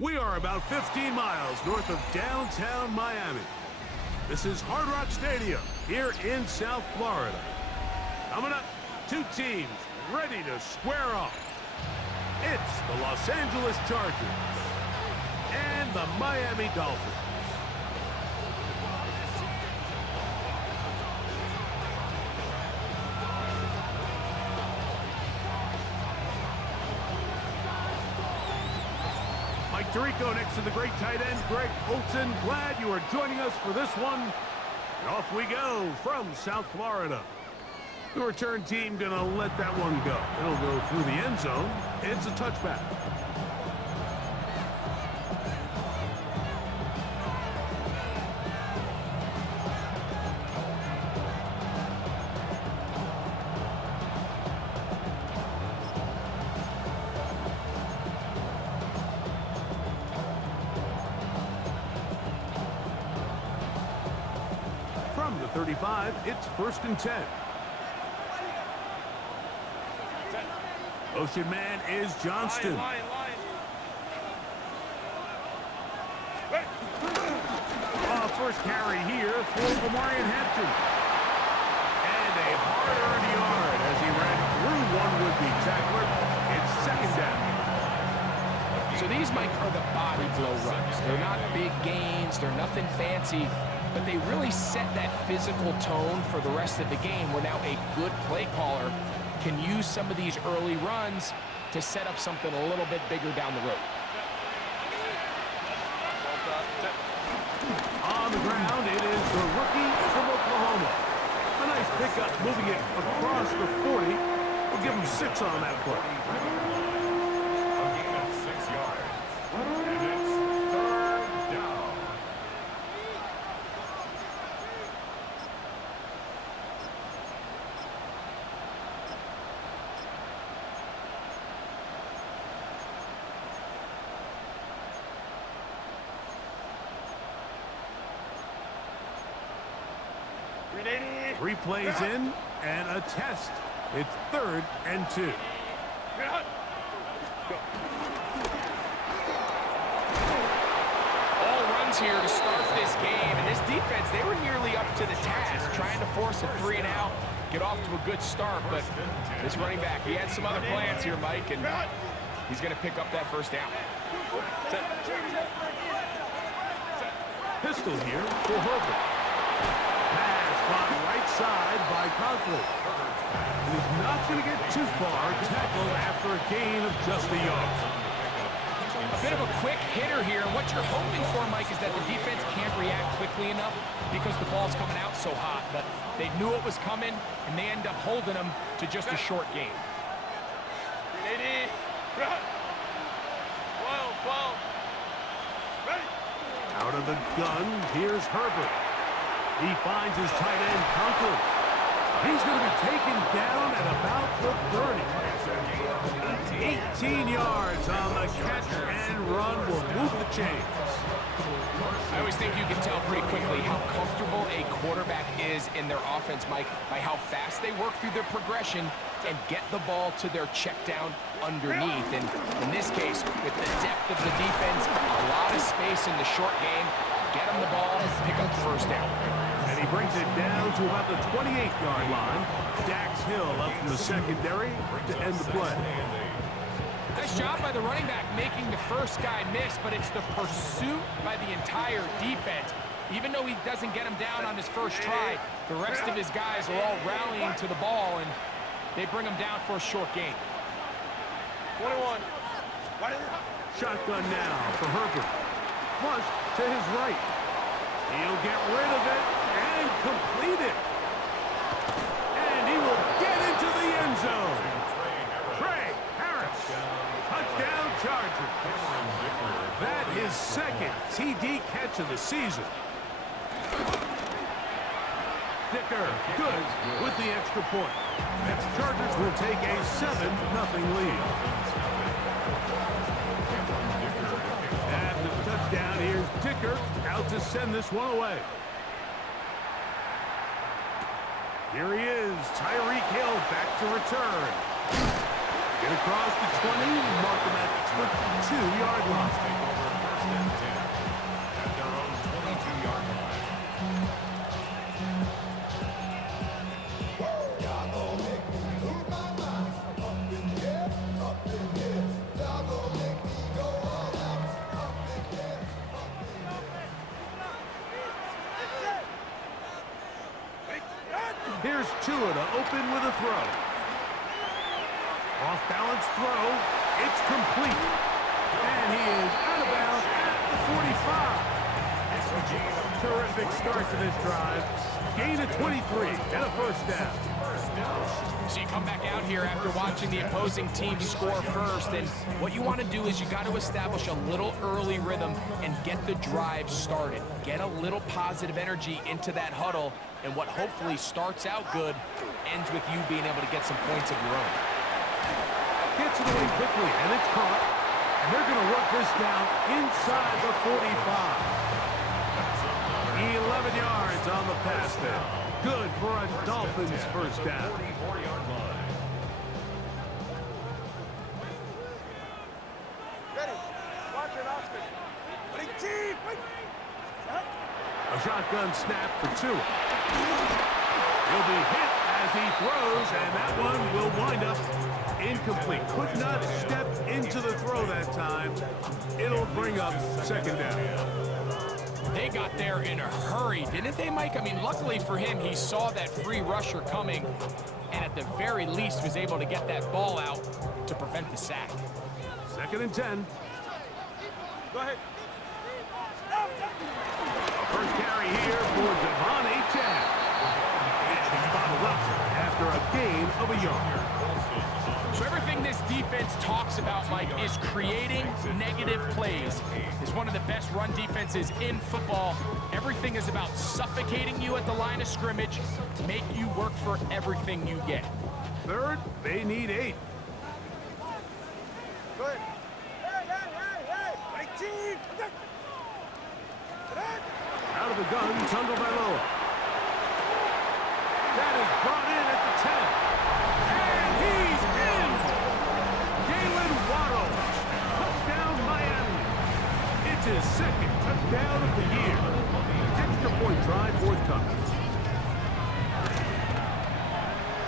We are about 15 miles north of downtown Miami. This is Hard Rock Stadium here in South Florida. Coming up, two teams ready to square off. It's the Los Angeles Chargers and the Miami Dolphins. Mike Tirico next to the great tight end, Greg Olsen. Glad you are joining us for this one. And off we go from South Florida. The return team gonna let that one go. It'll go through the end zone. It's a touchback. From the 35, it's 1st and 10. Motion man is Johnston. First carry here for Omarion Hampton. And a hard-earned yard as he ran through one would-be tackler. It's 2nd down. So these, Mike, are the body blow runs. They're not big gains. They're nothing fancy. But they really set that physical tone for the rest of the game where now a good play caller can use some of these early runs to set up something a little bit bigger down the road. On the ground, it is the rookie from Oklahoma. A nice pickup, moving it across the 40. We'll give him 6 on that play. A gain of 6 yards. And it's 3rd down. Three plays in and a test. It's 3rd and 2. All runs here to start this game. And this defense, they were nearly up to the task, trying to force a 3 and out, get off to a good start. But this running back, he had some other plans here, Mike, and he's going to pick up that 1st down. Pistol here for Herbert. On right side by Conklin. He's not going to get too far. Tackled after a gain of just a yard. A bit of a quick hitter here. And what you're hoping for, Mike, is that the defense can't react quickly enough because the ball's coming out so hot. But they knew it was coming, and they end up holding them to just a short gain. Out of the gun, here's Herbert. He finds his tight end, Conklin. He's going to be taken down at about the 30. 18 yards on the catch and run will move the chains. I always think you can tell pretty quickly how comfortable a quarterback is in their offense, Mike, by how fast they work through their progression and get the ball to their check down underneath. And in this case, with the depth of the defense, a lot of space in the short game, get them the ball, pick up the 1st down. And he brings it down to about the 28-yard line. Dax Hill up from the secondary to end the play. Nice job by the running back making the first guy miss, but it's the pursuit by the entire defense. Even though he doesn't get him down on his first try, the rest of his guys are all rallying to the ball, and they bring him down for a short gain. 21. Shotgun now for Herbert. Flush to his right. He'll get rid of it and complete it. And he will get into the end zone. Trey Harris. Touchdown Chargers. That is 2nd TD catch of the season. Dicker, good with the extra point. Next, Chargers will take a 7-0 lead. After the touchdown, here's Dicker out to send this one away. Here he is, Tyreek Hill back to return. Get across the 20, mark him at the 22-yard line. first and 10 at their own 22-yard line. Here's Tua to open with a throw. Off-balance throw. It's complete. And he is out of bounds at the 45. Terrific start to this drive. Gain of 23 and a first down. So you come back out here after watching the opposing team score first, and what you want to do is you got to establish a little early rhythm and get the drive started. Get a little positive energy into that huddle, and what hopefully starts out good ends with you being able to get some points of your own. Gets it away quickly, and it's caught. And they're going to work this down inside the 45. 11 yards on the pass there. Good for a Dolphins first down. 44-yard line. Ready. Watch it, Oscar. Ready, team. A shotgun snap for Tua. He'll be hit as he throws, and that one will wind up incomplete. Could not step into the throw that time. It'll bring up second down. They got there in a hurry, didn't they, Mike? I mean, luckily for him, he saw that free rusher coming, and at the very least was able to get that ball out to prevent the sack. Second and 10. Go ahead. First carry here for Devon Achane. And he's bottled up after a gain of a yard. So everything this defense talks about, Mike, is creating negative plays. It's one of the best run defenses in football. Everything is about suffocating you at the line of scrimmage, make you work for everything you get. Third, they need 8. Go ahead. Hey. Ready, team. Out of the gun, Tagovailoa. That is brought in at the 10. And he's in! Jalen Waddle. Touchdown, Miami. It's his second touchdown of the year. Extra point try forthcoming.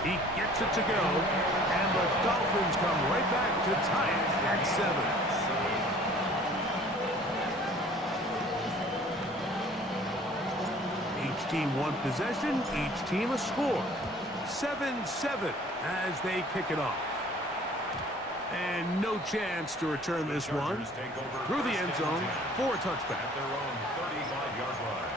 He gets it to go, and the Dolphins come right back to tie it at 7. Each team one possession, each team a score. 7-7 as they kick it off. And no chance to return this one. Through the end zone for a touchback. At their own 35-yard line.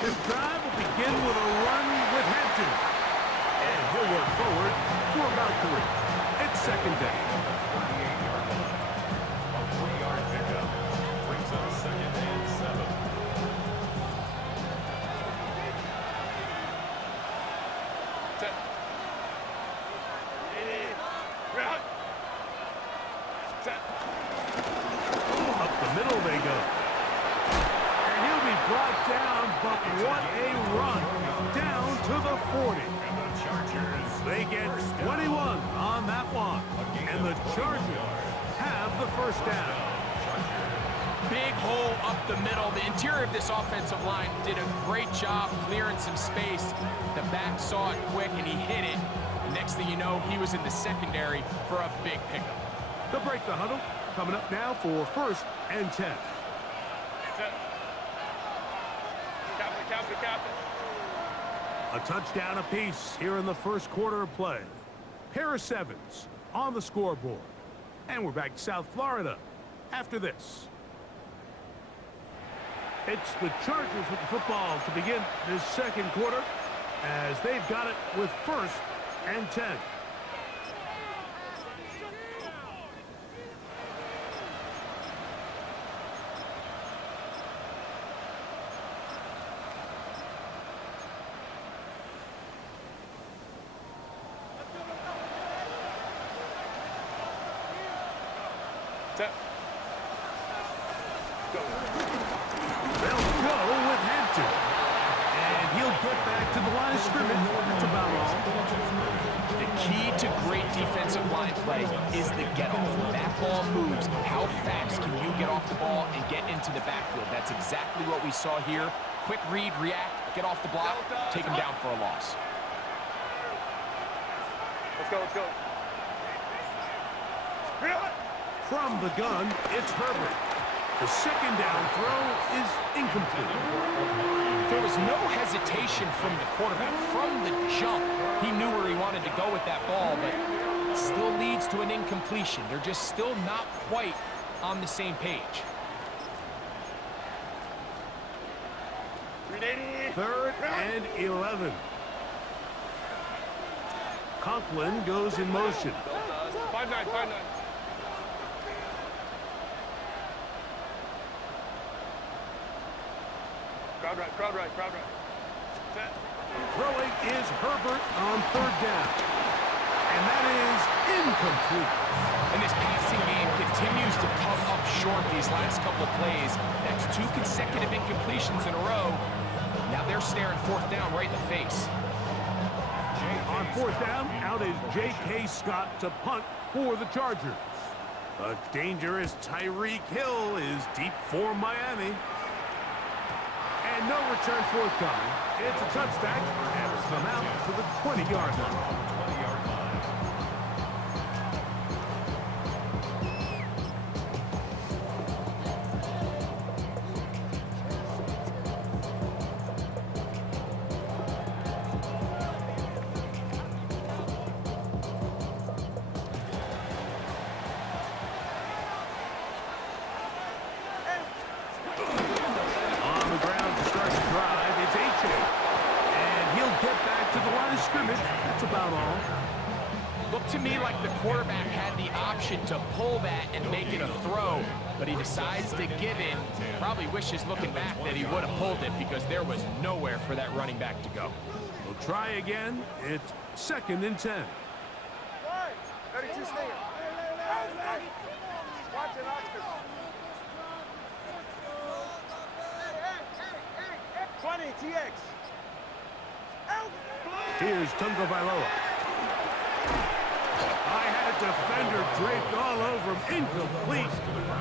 This drive will begin with a run with Hampton. And he'll work forward for about 3. It's second down. 38-yard line. A 3-yard pickup brings up second and 7. Up the middle they go. And he'll be brought down, but what a run. Down to the 40. And the Chargers. They get 21 on that one. And the Chargers have the first down. Big hole up the middle. The interior of this offensive line did a great job clearing some space. The back saw it quick, and he hit it. The next thing you know, he was in the secondary for a big pickup. They'll break the huddle. Coming up now for first and 10. Captain. A touchdown apiece here in the first quarter of play. Pair of 7s on the scoreboard. And we're back to South Florida after this. It's the Chargers with the football to begin this second quarter as they've got it with first and 10. Set. Go. They'll go with Hampton. And he'll get back to the line of scrimmage. That's about all. The key to great defensive line play is the get-off. When that ball moves, how fast can you get off the ball and get into the backfield? That's exactly what we saw here. Quick read, react, get off the block, take him down for a loss. Let's go, let's go. From the gun, it's Herbert. The second down throw is incomplete. There was no hesitation from the quarterback. From the jump, he knew where he wanted to go with that ball, but it still leads to an incompletion. They're just still not quite on the same page. 3rd and 11. Conklin goes in motion. 5-9, 5-9. Crowd right, crowd right, crowd right. Set. Throwing is Herbert on 3rd down. And that is incomplete. And this passing game continues to come up short these last couple of plays. That's 2 consecutive incompletions in a row. Now they're staring 4th down right in the face. On 4th down, out is J.K. Scott to punt for the Chargers. A dangerous Tyreek Hill is deep for Miami. And no return forthcoming. It's a touchdown, and it's come out to the 20-yard line. That's about all. Looked to me like the quarterback had the option to pull that and make it a throw, but he decides to give in. Probably wishes looking back that he would have pulled it because there was nowhere for that running back to go. We'll try again. It's 2nd and 10. 32 stinger. Watch it, Oscar. 20, TX. Here's Tungo Vailoa. I had a defender draped all over him. Incomplete.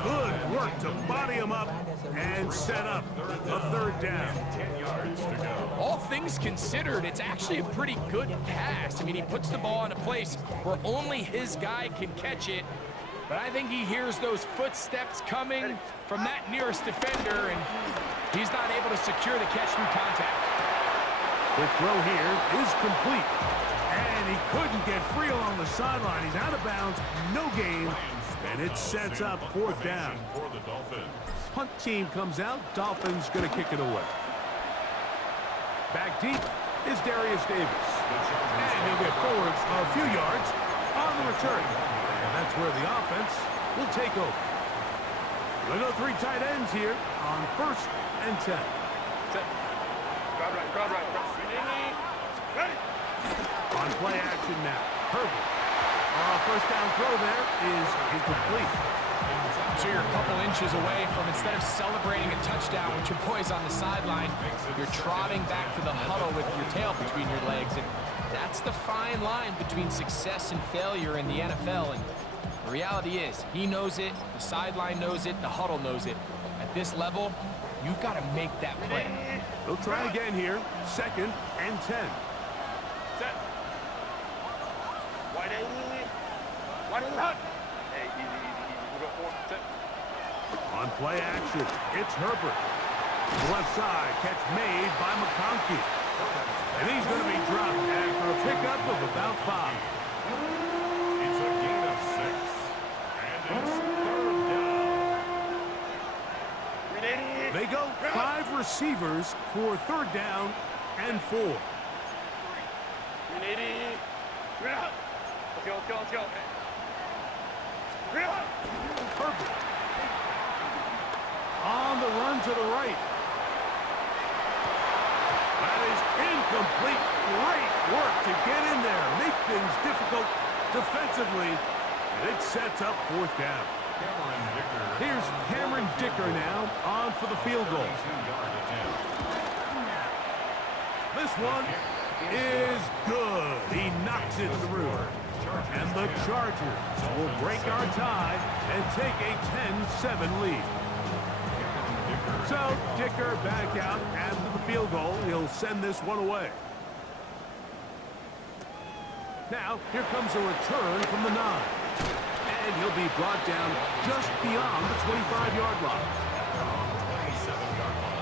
Good work to body him up and set up a 3rd down. 10 yards to go. All things considered, it's actually a pretty good pass. I mean, he puts the ball in a place where only his guy can catch it. But I think he hears those footsteps coming from that nearest defender, and he's not able to secure the catch through contact. The throw here is complete. And he couldn't get free along the sideline. He's out of bounds, no gain, and it sets up 4th down. For the Dolphins. Punt team comes out. Dolphins going to kick it away. Back deep is Darius Davis. And he'll get forward a few yards on the return. And that's where the offense will take over. We'll go 3 tight ends here on 1st and 10. Crowd right, crowd right. Ready. On play action now. Herbert. First down throw there is incomplete. So you're a couple inches away from, instead of celebrating a touchdown with your boys on the sideline, you're trotting back to the huddle with your tail between your legs. And that's the fine line between success and failure in the NFL. And the reality is, he knows it, the sideline knows it, the huddle knows it. At this level, you've got to make that play. They'll try again here. 2nd and 10. Set. Wide A. Wide A. Hey, easy, easy, easy. We got 4. Set. On play action, it's Herbert. Left side, catch made by McConkey. And he's going to be dropped after a pickup of about 5. It's a gain of 6. And it's 3rd down. They go 5 receivers for 3rd down and 4. Let's go. Herbert. On the run to the right. That is incomplete. Great work to get in there. Make things difficult defensively. And it sets up 4th down. Here's Cameron Dicker now on for the field goal. This one is good. He knocks it through. And the Chargers will break our tie and take a 10-7 lead. So Dicker back out after the field goal. He'll send this one away. Now, here comes a return from the 9. And he'll be brought down just beyond the 25-yard line. 27-yard line.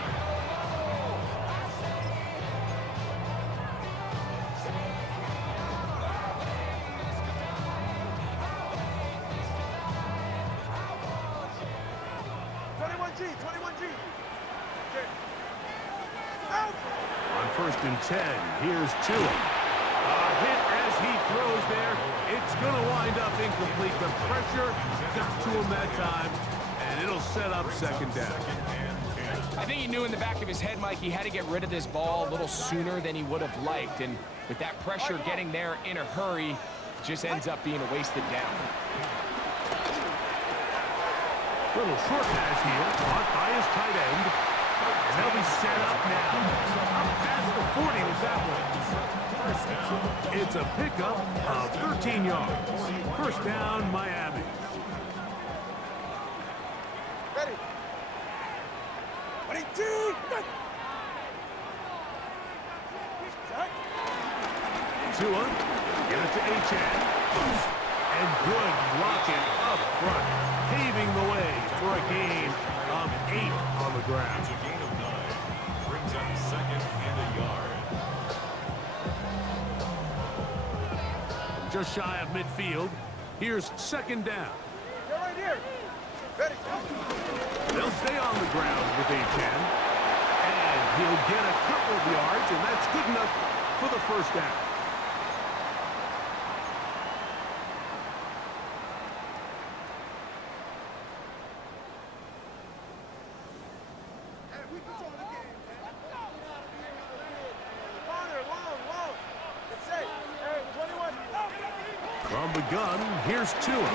On 1st and 10, here's Tua. A hit as he throws there. It's going to wind up incomplete. The pressure got to him that time, and it'll set up 2nd down. I think he knew in the back of his head, Mike, he had to get rid of this ball a little sooner than he would have liked. And with that pressure getting there in a hurry, it just ends up being a wasted down. Little short pass here, caught by his tight end. And they'll be set up now. Up past the 40 with that one. It's a pickup of 13 yards. 1st down, Miami. Ready. Ready, two. Tua, get it to Achane. And good blocking up front, paving the way for a gain of 8 on the ground. It's a gain of 9. Brings up 2nd and a yard. Just shy of midfield, here's 2nd down. You're right here. Ready. They'll stay on the ground with Achane. And he'll get a couple of yards, and that's good enough for the 1st down. From the gun, here's Tua.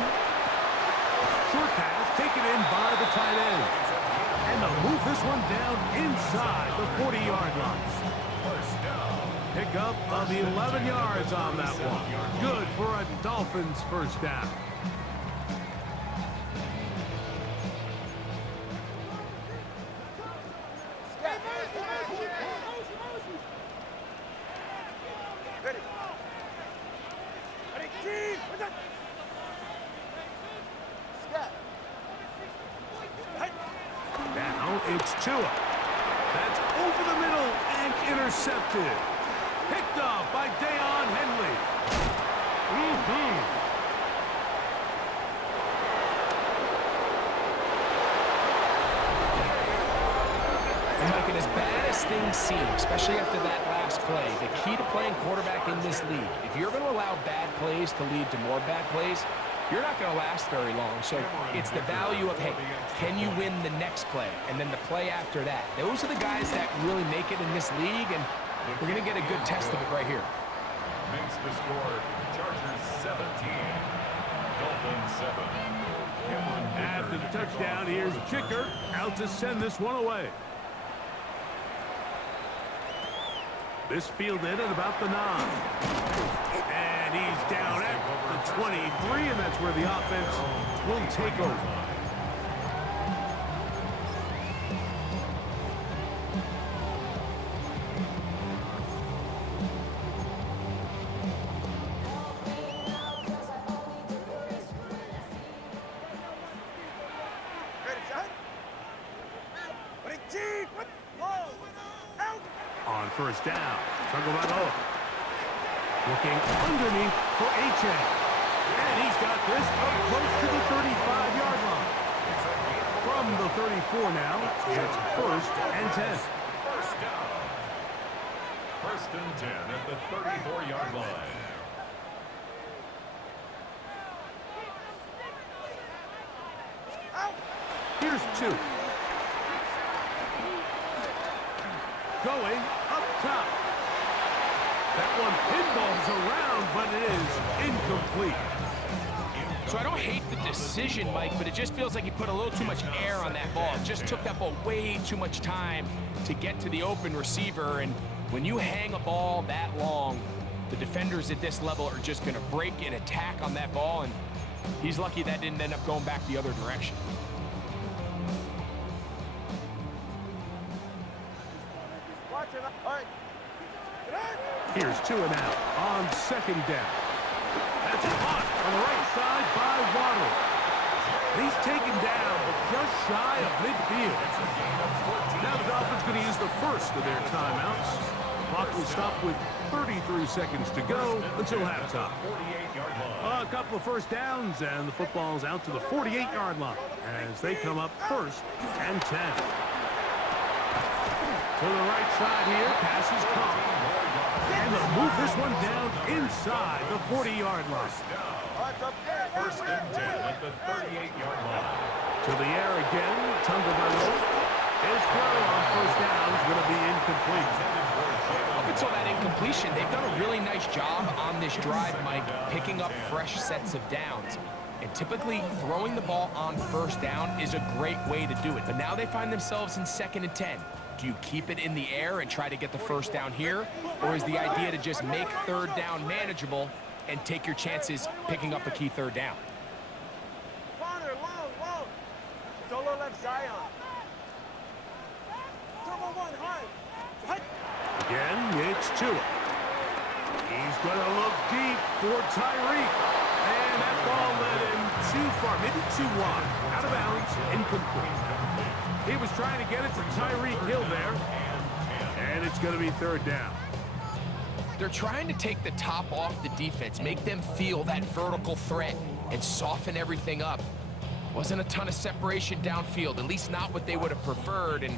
Short pass taken in by the tight end. And they'll move this one down inside the 40-yard line. Pickup of 11 yards on that one. Good for a Dolphins 1st down. Now it's Tua. That's over the middle and intercepted. Picked off by Deion Henley. And Mike, and as bad as things seem, especially after that last play, the key to playing quarterback in this league, if you're going to allow bad plays to lead to more bad plays, you're not going to last very long. So it's the value of, hey, can you win the next play? And then the play after that. Those are the guys that really make it in this league, and we're going to get a good test of it right here. Makes the score Chargers 17, Dolphins 7. After the touchdown, here's Dicker out to send this one away. This fielded at about the 9. And he's down at the 23, and that's where the offense will take over. On 1st down, Tagovailoa looking underneath for Achane. And he's got this up close to the 35-yard line. From the 34 now, it's 1st and 10. First down. 1st and 10 at the 34-yard line. Here's 2. Going up top. That one pinballs around, but it is incomplete. So I don't hate the decision, Mike, but it just feels like he put a little too much air on that ball. It just took that ball way too much time to get to the open receiver. And when you hang a ball that long, the defenders at this level are just going to break and attack on that ball. And he's lucky that didn't end up going back the other direction. Here's 2 and out on 2nd down. That's caught on the right side by Waddle. He's taken down, but just shy of midfield. Now the Dolphins going to use the first of their timeouts. Clock will stop with 33 seconds to go until halftime. A couple of first downs, and the football's out to the 48-yard line as they come up 1st and 10. To the right side here, pass is caught. And they'll move this one down inside the 40-yard line. 1st and 10 at the 38-yard line. To the air again, Tungavailoa. His throw on 1st down is going to be incomplete. Up until that incompletion, they've done a really nice job on this drive, Mike, picking up fresh sets of downs. And typically, throwing the ball on 1st down is a great way to do it. But now they find themselves in 2nd and 10. Do you keep it in the air and try to get the 1st down here? Or is the idea to just make 3rd down manageable and take your chances picking up a key 3rd down? Corner, long. Solo left Zion. Turbo 1, high. Again, it's Tua. He's going to look deep for Tyreek. And that ball led him too far, maybe too wide. Out of bounds, incomplete. He was trying to get it to Tyreek Hill there. And it's going to be 3rd down. They're trying to take the top off the defense, make them feel that vertical threat, and soften everything up. Wasn't a ton of separation downfield, at least not what they would have preferred, and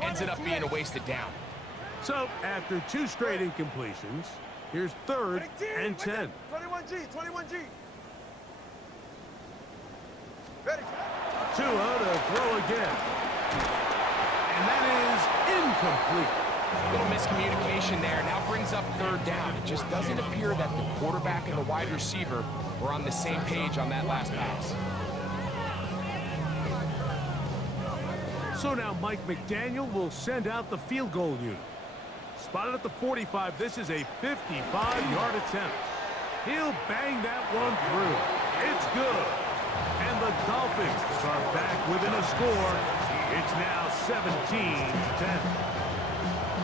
ends up being a wasted down. So, after 2 straight incompletions, here's 3rd and 10. 21G. Ready. Tua to throw again. And that is incomplete. A little miscommunication there. Now brings up 3rd down. It just doesn't appear that the quarterback and the wide receiver were on the same page on that last pass. So now Mike McDaniel will send out the field goal unit. Spotted at the 45, this is a 55-yard attempt. He'll bang that one through. It's good. And the Dolphins start back within a score. It's now 17-10.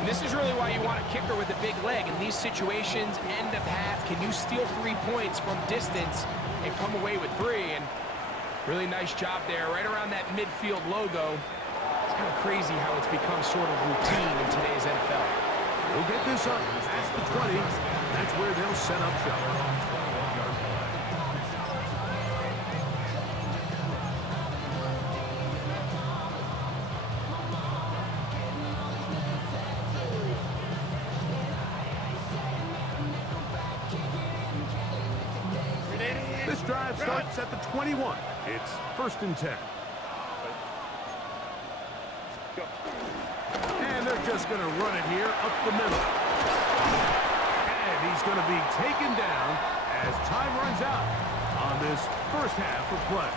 And this is really why you want a kicker with a big leg. In these situations, end of half, can you steal 3 points from distance and come away with 3? And really nice job there, right around that midfield logo. It's kind of crazy how it's become sort of routine in today's NFL. They'll get this up past the 20. That's where they'll set up shop. This drive starts at the 21. It's 1st and 10. And they're just going to run it here up the middle. And he's going to be taken down as time runs out on this 1st half of play.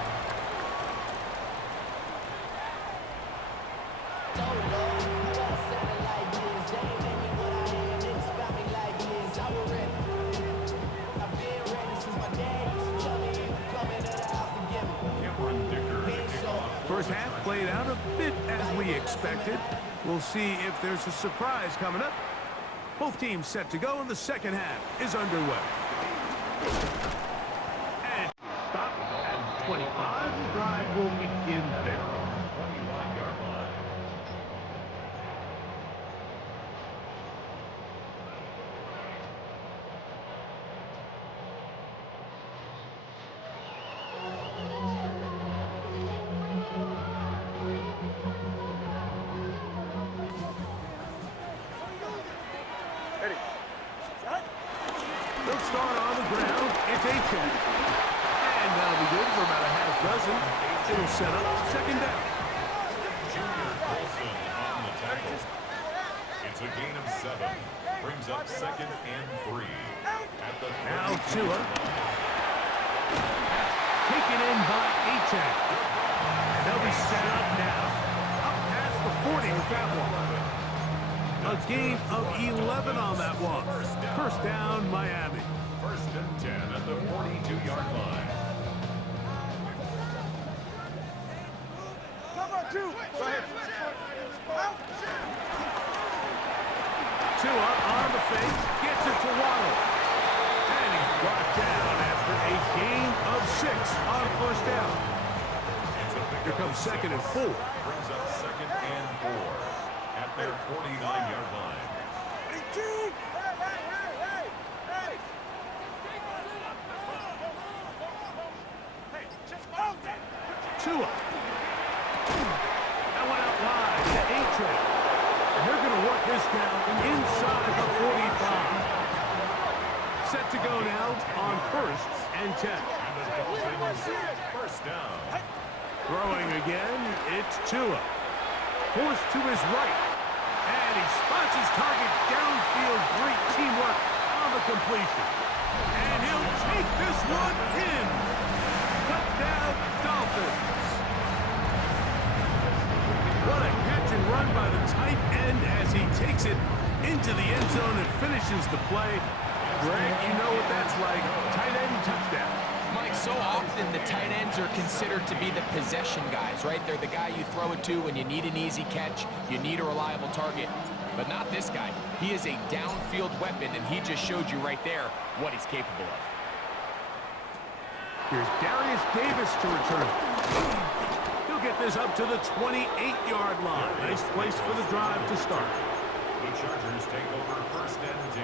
First half played out a bit as we expected. We'll see if there's a surprise coming up. Both teams set to go, and the 2nd half is underway. And stop at 25. The drive will begin there. They'll start on the ground. It's a check. And that'll be good for about a half dozen. It'll set up 2nd down. Junior Colson on the tackle. It's a gain of 7. Brings up 2nd and 3. At the Now Tua. taken in by Achan. And they'll be set up now. Up past the 40 with that one. A gain of 11 on that one. First down, Miami. First and 10 at the 42-yard line. Two. Go ahead. Tua on the fake, gets it to Waddle. And he's brought down after a gain of 6 on first down. Here comes second and 4. Brings up second and 4 at their 49-yard line. Tua. That went out wide to A-Train. And they're going to work this down inside the 45. Set to go now on first and 10. First down. Throwing again, it's Tua. Forced to his right. And he spots his target downfield. Great teamwork on the completion. And he'll take this one in. Touchdown, Dolphins. What a catch and run by the tight end as he takes it into the end zone and finishes the play. Greg, you know what that's like. Tight end touchdown. Mike, so often the tight ends are considered to be the possession guys, right? They're the guy you throw it to when you need an easy catch, you need a reliable target. But not this guy. He is a downfield weapon, and he just showed you right there what he's capable of. Here's Darius Davis to return. He'll get this up to the 28-yard line. Nice place for the drive to start. The Chargers take over first and 10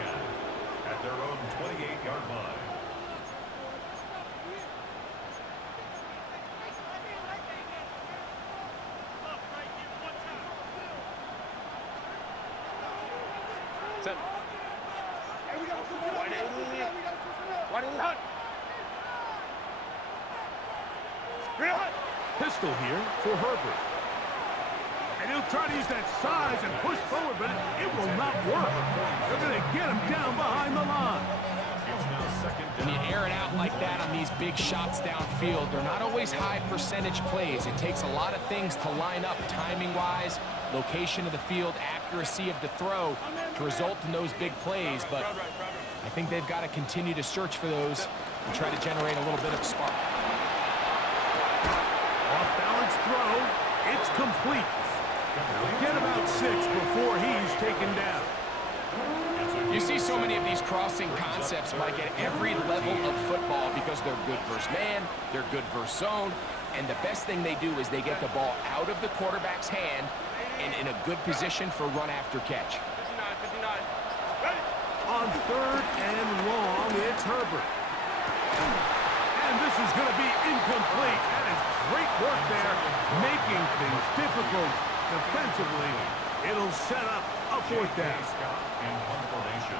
at their own 28-yard line. Set. Pistol here for Herbert. And he'll try to use that size and push forward, but it will not work. They're going to get him down behind the line. It's now second When you down. air it out like that on these big shots downfield, they're not always high percentage plays. It takes a lot of things to line up timing-wise, location of the field, accuracy of the throw to result in those big plays. But I think they've got to continue to search for those and try to generate a little bit of a spark. Off-balance throw. It's complete. They'll get about 6 before he's taken down. You see so many of these crossing concepts, Mike, at every level of football because they're good versus man, they're good versus zone, and the best thing they do is they get the ball out of the quarterback's hand and in a good position for run after catch. 59. Ready? On third and long, it's Herbert. And this is going to be incomplete. That is great work there, making things difficult defensively. It'll set up a fourth down. Scott in punt formation.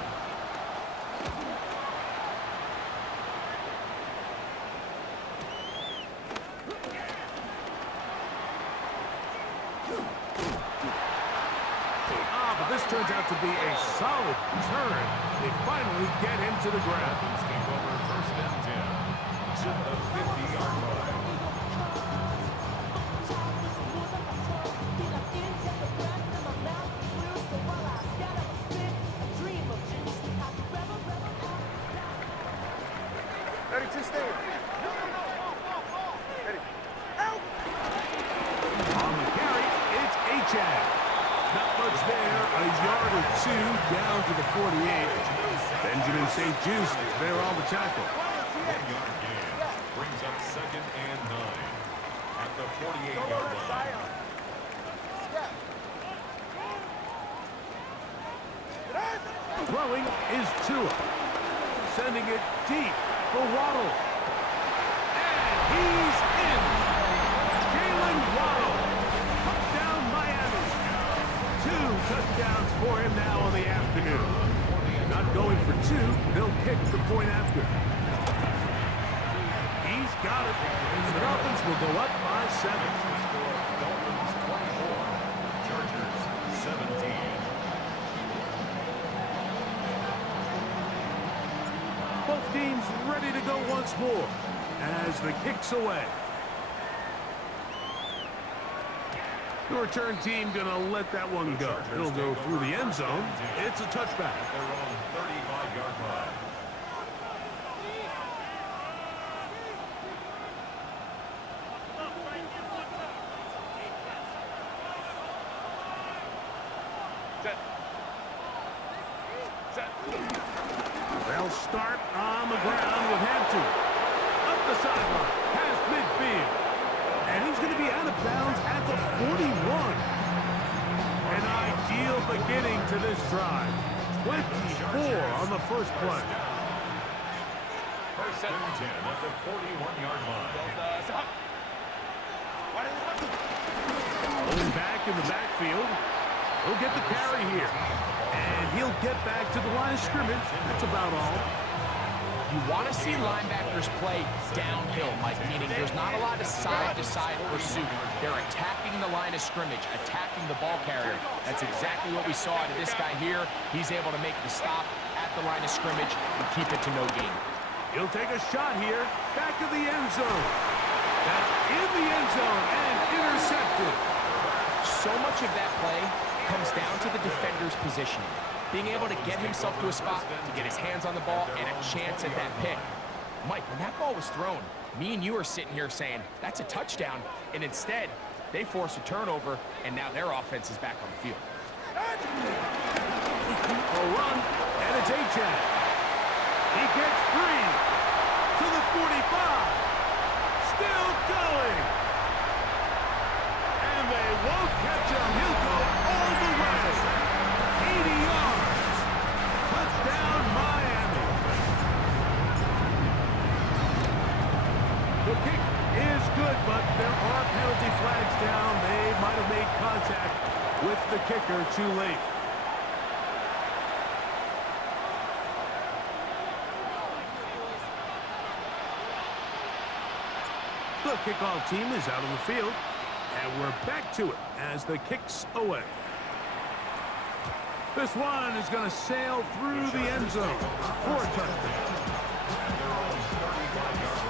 But this turns out to be a solid turn. They finally get him to the ground. Dolphins take over first and 10 at the 50-yard line. Ready to stand. Ready. Out. On the carry, it's Achan. Not much there, a yard or 2 down to the 48. Benjamin St. Just there on the tackle. 1-yard gain brings up second and 9 at the 48-yard line. Throwing is Tua. Sending it deep for Waddle. And he's in. Jalen Waddle. Touchdown Miami. 2 touchdowns for him now on the afternoon. Not going for 2. They'll kick the point after. He's got it. The Dolphins will go up by 7. Dolphins 24, Chargers 17. Both teams ready to go once more as the kick's away. The return team gonna let that one go. It'll go through the end zone. It's a touchback. At their own 35-yard line. Set. Set. They'll start on the ground with Hampton. Up the sideline, past midfield. And he's going to be out of bounds at the 41. An ideal beginning to this drive. 24 on the first play. First and 10 at the 41-yard line. Pulling back in the backfield. He'll get the carry here. And he'll get back to the line of scrimmage. That's about all. You want to see linebackers play downhill, Mike, meaning there's not a lot of side-to-side pursuit. They're attacking the line of scrimmage, attacking the ball carrier. That's exactly what we saw out of this guy here. He's able to make the stop at the line of scrimmage and keep it to no gain. He'll take a shot here, back of the end zone. That's in the end zone and intercepted. So much of that play comes down to the defender's positioning. Being able to get himself to a spot, to get his hands on the ball, and a chance at that pick. Mike, when that ball was thrown, me and you are sitting here saying, that's a touchdown, and instead, they force a turnover, and now their offense is back on the field. A run, and it's A-Chan. He gets free to the 45. Still going. And they won't catch him. He'll go all the way. 80 yards. Touchdown, Miami. The kick is good, but there are penalty flags down. They might have made contact with the kicker too late. The kickoff team is out on the field, and we're back to it as the kick's away. This one is going to sail through the end zone for a touchdown. At their own 35-yard line.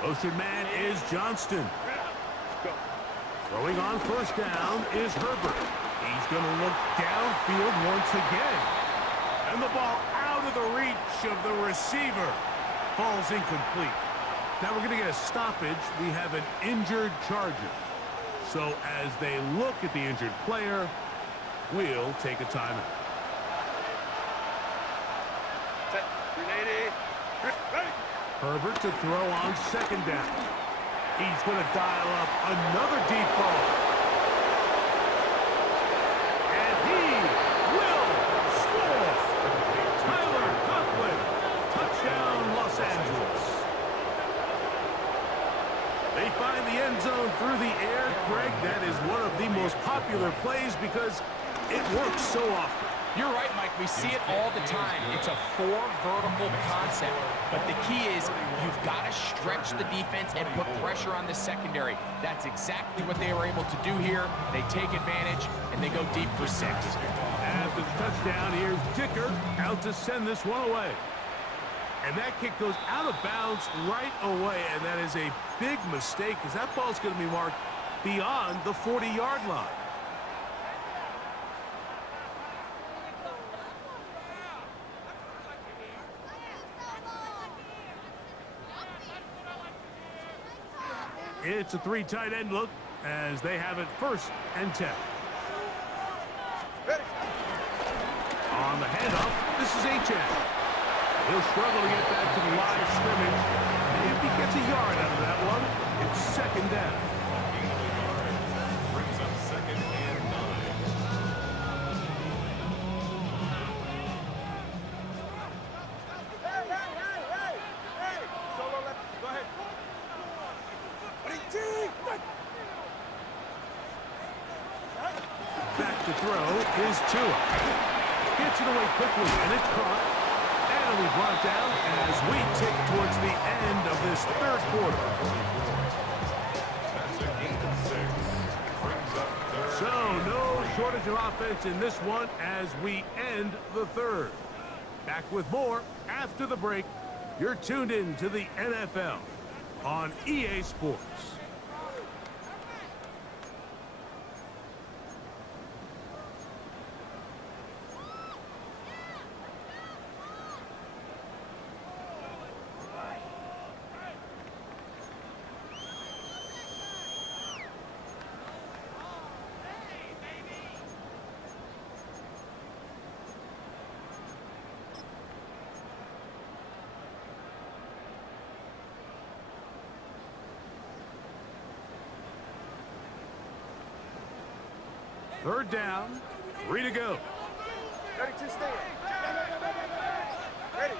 Motion man is Johnston. Throwing on first down is Herbert. He's going to look downfield once again. And the ball out of the reach of the receiver. Falls incomplete. Now we're going to get a stoppage. We have an injured Charger. So as they look at the injured player, we'll take a timeout. Set. 380. Ready. Herbert to throw on second down. He's going to dial up another deep ball. And he will score. Tyler Conklin. Touchdown, Los Angeles. They find the end zone through the air. Greg, that is one of the most popular plays because it works so often. You're right, Mike. We see it all the time. It's a four-vertical concept. But the key is you've got to stretch the defense and put pressure on the secondary. That's exactly what they were able to do here. They take advantage, and they go deep for 6. After the touchdown, here's Dicker out to send this one away. And that kick goes out of bounds right away, and that is a big mistake because that ball's going to be marked beyond the 40-yard line. It's a 3 tight end look as they have it 1st and 10. Ready. On the handoff, this is A-Chan. He'll struggle to get back to the line of scrimmage. If he gets a yard out of that one, it's 2nd down. Gain of a yard brings up 2nd and 9. Hey! Solo left. Go ahead. Ready, G! throw is Tua. Gets it away quickly, and it's caught. And it'll be brought down as we tick towards the end of this third quarter. That's a gain of 6. Brings up third. So, no shortage of offense in this one as we end the third. Back with more after the break. You're tuned in to the NFL on EA Sports. Third down, 3 to go. Ready to stand. Ready.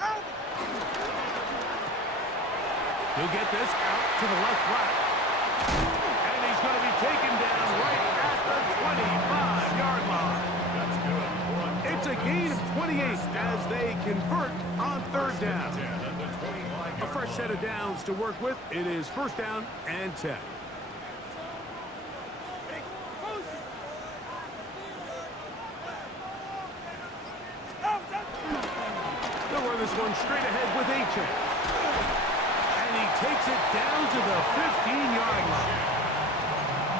Out. He'll get this out to the left flat. And he's going to be taken down right at the 25-yard line. It's a gain of 28 as they convert on third down. A fresh set of downs to work with. It is first down and 10. This one straight ahead with H.A. And he takes it down to the 15-yard line.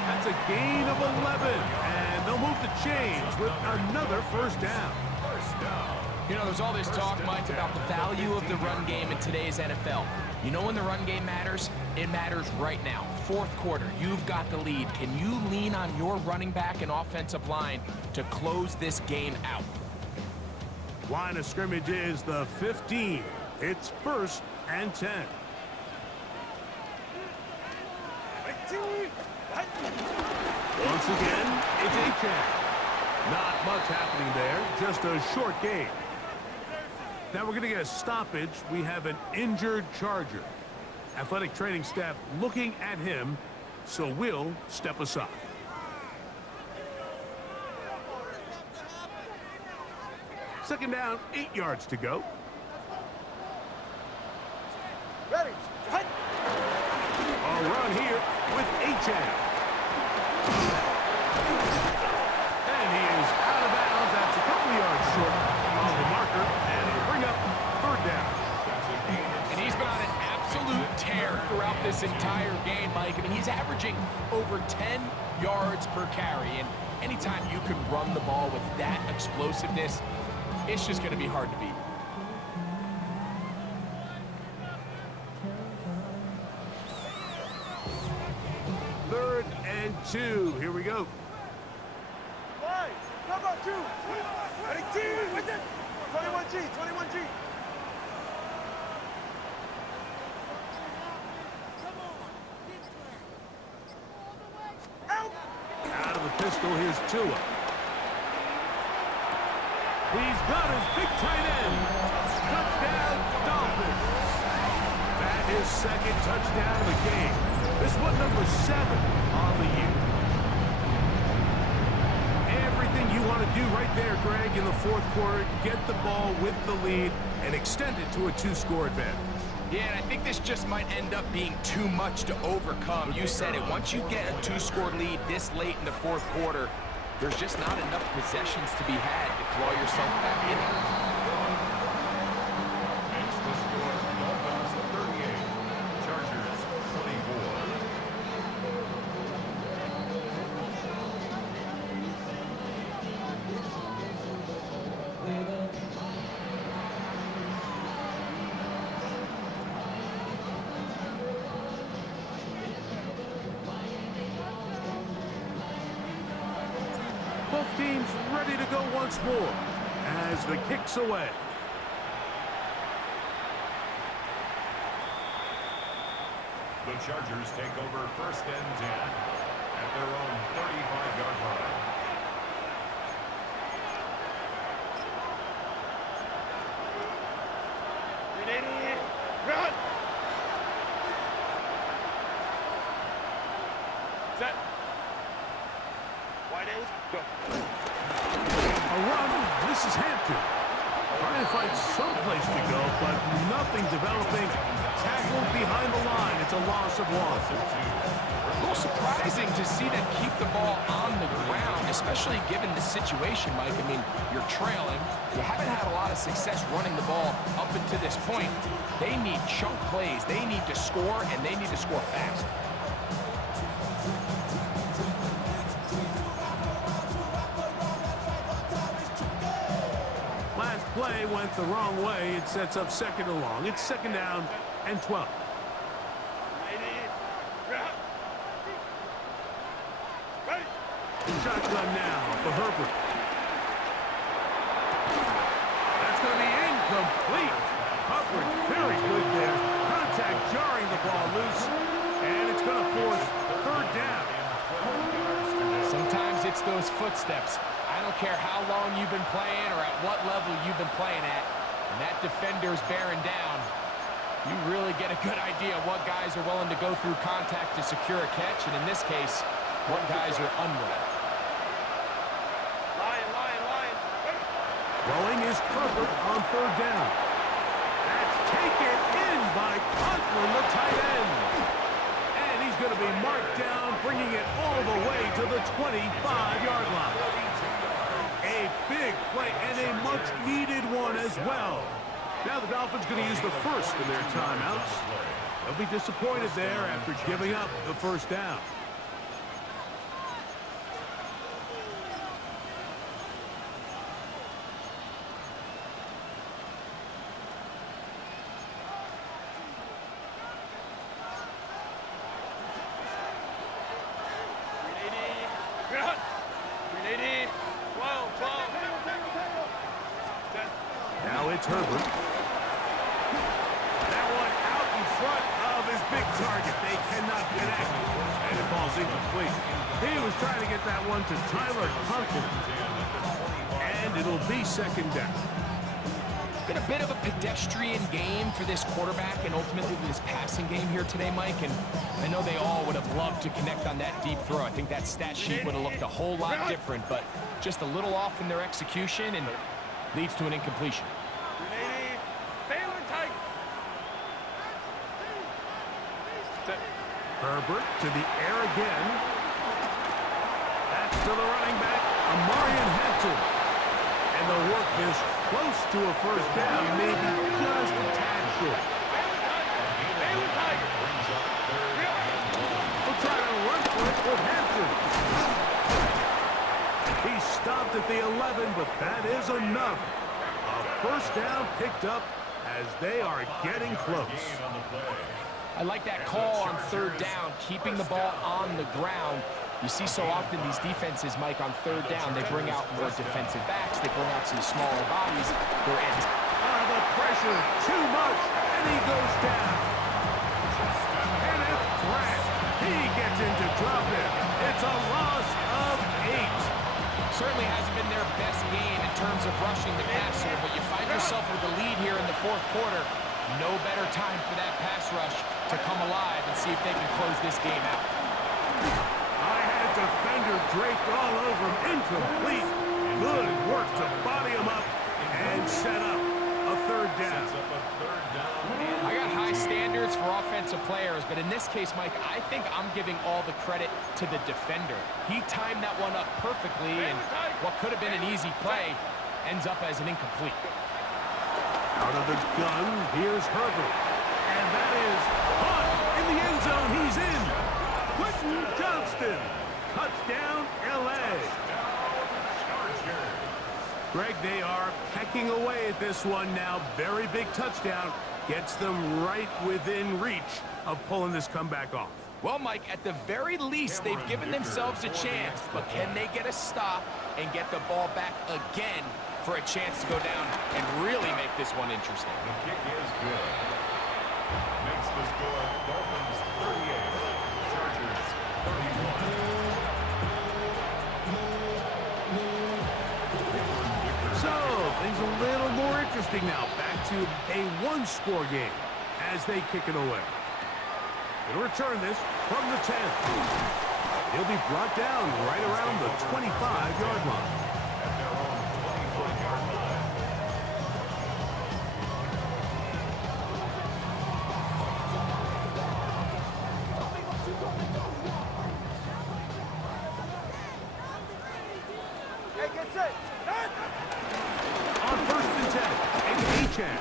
That's a gain of 11. And they'll move the chains with another first down. You know, there's all this talk, Mike, about the value of the run game in today's NFL. You know when the run game matters? It matters right now. Fourth quarter, you've got the lead. Can you lean on your running back and offensive line to close this game out? Line of scrimmage is the 15. It's first and 10. Once again, it's H.A. Not much happening there, just a short game. Now we're going to get a stoppage. We have an injured Charger. Athletic training staff looking at him, so we'll step aside. Second down, 8 yards to go. Ready. Hut. A run here with H.A. And he is out of bounds. That's a couple yards short of the marker. And it'll bring up third down. And he's been on an absolute tear throughout this entire game, Mike. I mean, he's averaging over 10 yards per carry. And anytime you can run the ball with that explosiveness, it's just going to be hard to beat. Third and 2. Here we go. Why? How about 2? Ready, team. With it. 21G. 21G. Out. Out of the pistol, here's Tua. He's got his big tight end. Touchdown, Dolphins. That is second touchdown of the game. This one number 7 on the year. Everything you want to do right there, Greg, in the fourth quarter, get the ball with the lead and extend it to a 2-score advantage. Yeah, and I think this just might end up being too much to overcome. You said it. Once you get a 2-score lead this late in the fourth quarter, there's just not enough possessions to be had to claw yourself back in it. Makes the score Dolphins 38, Chargers 24. Both teams ready to go once more as the kick's away. The Chargers take over first and 10 at their own 35-yard line. Run. Set. Wide A run. This is Hampton. Trying to find some place to go, but nothing developing. Tackled behind the line. It's a loss of one. A little surprising to see them keep the ball on the ground, especially given the situation, Mike. I mean, you're trailing. You haven't had a lot of success running the ball up until this point. They need chunk plays. They need to score, and they need to score fast. Last play went the wrong way. It sets up second and long. It's second down and 12. Shotgun now for Herbert. That's going to be incomplete. Coverage very good there. Contact jarring the ball loose, and it's going to force third down. Sometimes it's those footsteps. I don't care how long you've been playing or at what level you've been playing at, and that defender's bearing down. You really get a good idea of what guys are willing to go through contact to secure a catch, and in this case, what guys are unwilling. Throwing is Herbert on third down. That's taken in by Conklin, the tight end. And he's going to be marked down, bringing it all the way to the 25-yard line. A big play and a much-needed one as well. Now the Dolphins going to use the first of their timeouts. They'll be disappointed there after giving up the first down. Now it's Herbert. That one out in front of his big target. They cannot connect, and it falls incomplete. He was trying to get that one to Tyler Conklin, and it'll be second down. It's been a bit of a pedestrian game for this quarterback and ultimately this passing game here today, Mike, and I know they all would have loved to connect on that deep throw. I think that stat sheet would have looked a whole lot different, but just a little off in their execution and leads to an incompletion. Herbert to the air again. That's to the running back, Amarian Hampton. And the work is close to a first down, maybe just a tad short. We'll try to run for it with Hampton. He stopped at the 11, but that is enough. A first down picked up as they are getting close. I like that call on third down, keeping the ball on the ground. You see so often these defenses, Mike, on third down, they bring out more defensive backs. They bring out some smaller bodies. They're in. The pressure, too much, and he goes down. And it's Grant. He gets in to drop it. It's a loss of 8. Certainly hasn't been their best game in terms of rushing the passer, but you find yourself with the lead here in the fourth quarter. No better time for that pass rush to come alive and see if they can close this game out. I had defender draped all over him. Incomplete. Good work to body him up and set up a third down. I got high standards for offensive players, but in this case, Mike, I think I'm giving all the credit to the defender. He timed that one up perfectly, and what could have been an easy play ends up as an incomplete. Out of the gun, here's Herbert. And that is caught in the end zone. He's in. Quentin Johnston. Touchdown, L.A. Greg, they are pecking away at this one now. Very big touchdown. Gets them right within reach of pulling this comeback off. Well, Mike, at the very least, they've given themselves a chance, but can they get a stop and get the ball back again for a chance to go down and really make this one interesting? The kick is good. Makes the score Dolphins 38, Chargers 31. So, things a little more interesting now. Back to a one-score game as they kick it away. They'll return this from the 10. He'll be brought down right around the 25-yard line. At their own 25-yard line. Hey, get set. On 1st and 10, it's Achan.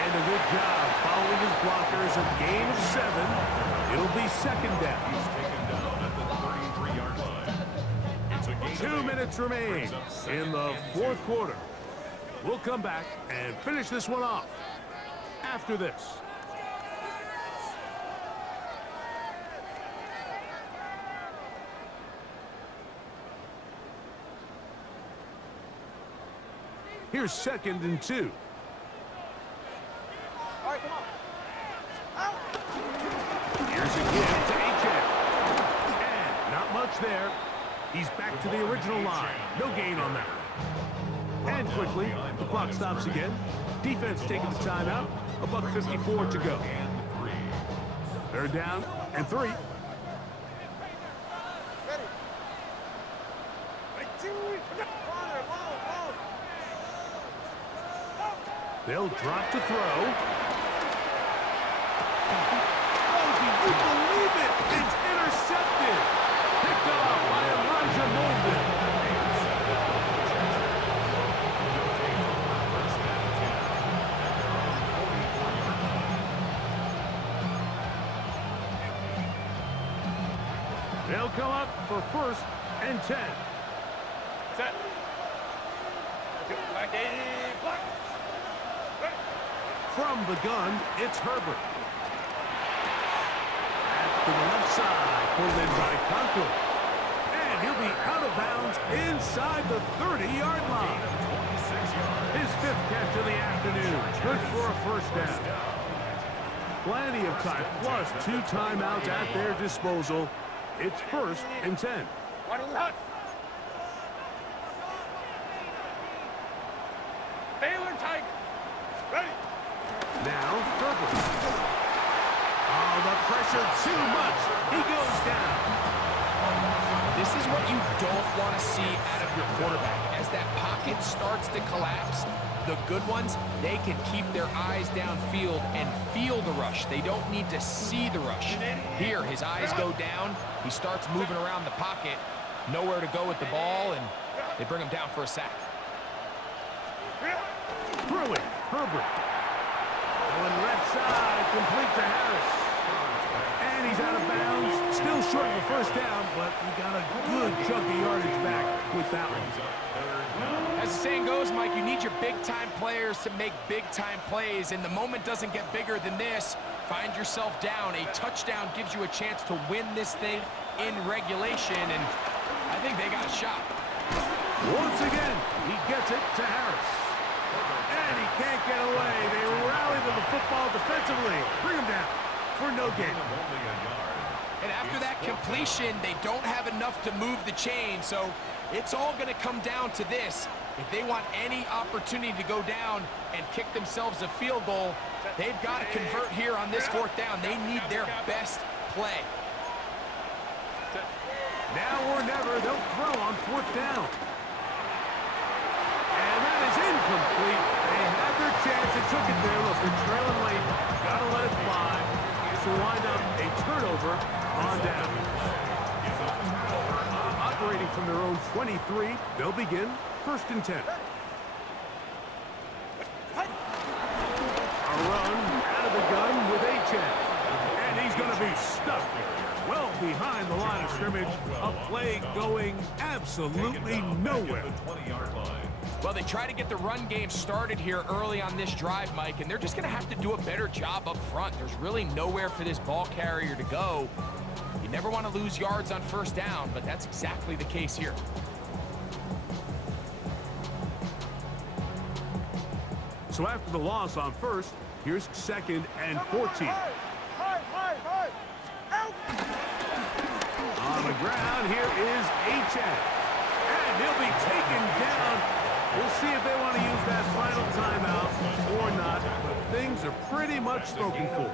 And a good job following his blockers. A gain of 7. It'll be 2nd down. He's taken down at the 33-yard line. It's a gain of 2 8. minutes remain Brings up second in the and 4th 2. quarter. We'll come back and finish this one off after this. Here's 2nd and 2. All right, come on. Out. Here's a give to Achan. And not much there. He's back to the original line. No gain on that one. And quickly, the clock stops again. Defense taking the timeout. $1:54 to go. And 3. 3rd down and 3. Ready. Ready, two. Corner, ball. They'll drop to throw. Oh, do you believe it? It's intercepted. Picked off by Elijah Molden. They'll come up for 1st and 10. Set. Back 80. Block. Ready. From the gun, it's Herbert. Back to the left side, pulled in by Conklin. And he'll be out of bounds inside the 30-yard line. 26 yards. His 5th catch of the afternoon. Good for a 1st down. Plenty of time, plus 2 timeouts at their disposal. It's 1st and 10. One in the hut. Baylor Tiger. Ready. Now, Herbert. Oh, the pressure too much. He goes down. This is what you don't want to see out of your quarterback. As that pocket starts to collapse, the good ones, they can keep their eyes downfield and feel the rush. They don't need to see the rush. Here, his eyes go down. He starts moving around the pocket. Nowhere to go with the ball, and they bring him down for a sack. Throwing, Herbert. Going left side, complete to Harris. And he's out of bounds. Still short of the 1st down, but he got a good chunk of yardage back with that one. As the saying goes, Mike, you need your big-time players to make big-time plays, and the moment doesn't get bigger than this. Find yourself down. A touchdown gives you a chance to win this thing in regulation, and I think they got a shot. Once again, he gets it to Harris. And he can't get away. They rally to the football defensively. Bring him down for no gain. Only a yard. And after that completion, they don't have enough to move the chain, so it's all going to come down to this. If they want any opportunity to go down and kick themselves a field goal, they've got to convert here on this 4th down. They need their best play. Now or never, they'll throw on 4th down. And that is incomplete. They had their chance. They took it there. Look, they're trailing late. Got to let it fly. This will wind up a turnover on down. Operating from their own 23, they'll begin 1st and 10. A run out of the gun with Achan. And he's going to be stuck well behind the line of scrimmage. A play going absolutely nowhere. 20-yard line. Well, they try to get the run game started here early on this drive, Mike, and they're just going to have to do a better job up front. There's really nowhere for this ball carrier to go. You never want to lose yards on 1st down, but that's exactly the case here. So after the loss on 1st, here's 2nd and 14. High. Out. On the ground, here is Achan. And he'll be taken down. We'll see if they want to use that final timeout or not, but things are pretty much spoken for.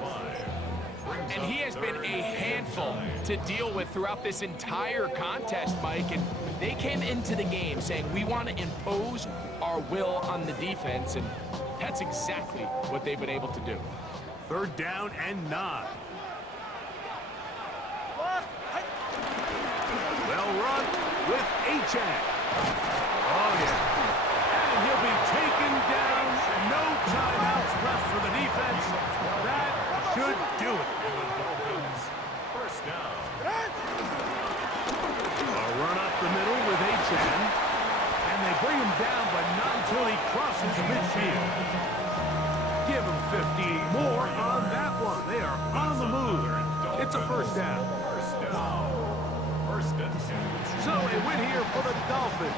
And he has been a handful to deal with throughout this entire contest, Mike. And they came into the game saying, we want to impose our will on the defense. And that's exactly what they've been able to do. 3rd down and 9. Well run with Achan. Oh, yeah. And he'll be taken down. No timeouts left for the defense. That should do it. First down. A run up the middle with Achan. And they bring him down, but not until he crosses midfield. Give him 15 more on that one. They are on the move. It's a first down. First and 10. So a win here for the Dolphins.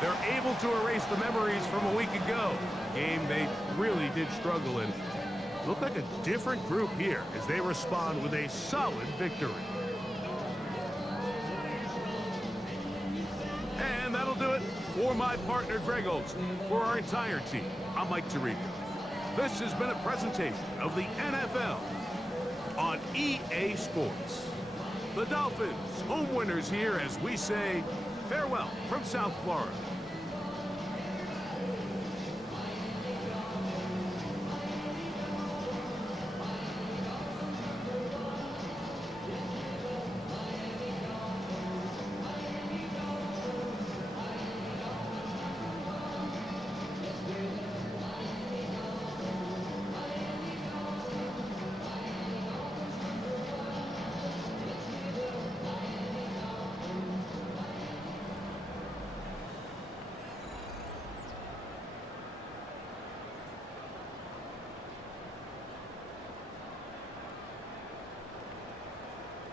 They're able to erase the memories from a week ago. Game they really did struggle in. Look like a different group here as they respond with a solid victory. And that'll do it for my partner Greg Olson. For our entire team, I'm Mike Tirico. This has been a presentation of the NFL on EA Sports. The Dolphins, home winners here as we say farewell from South Florida.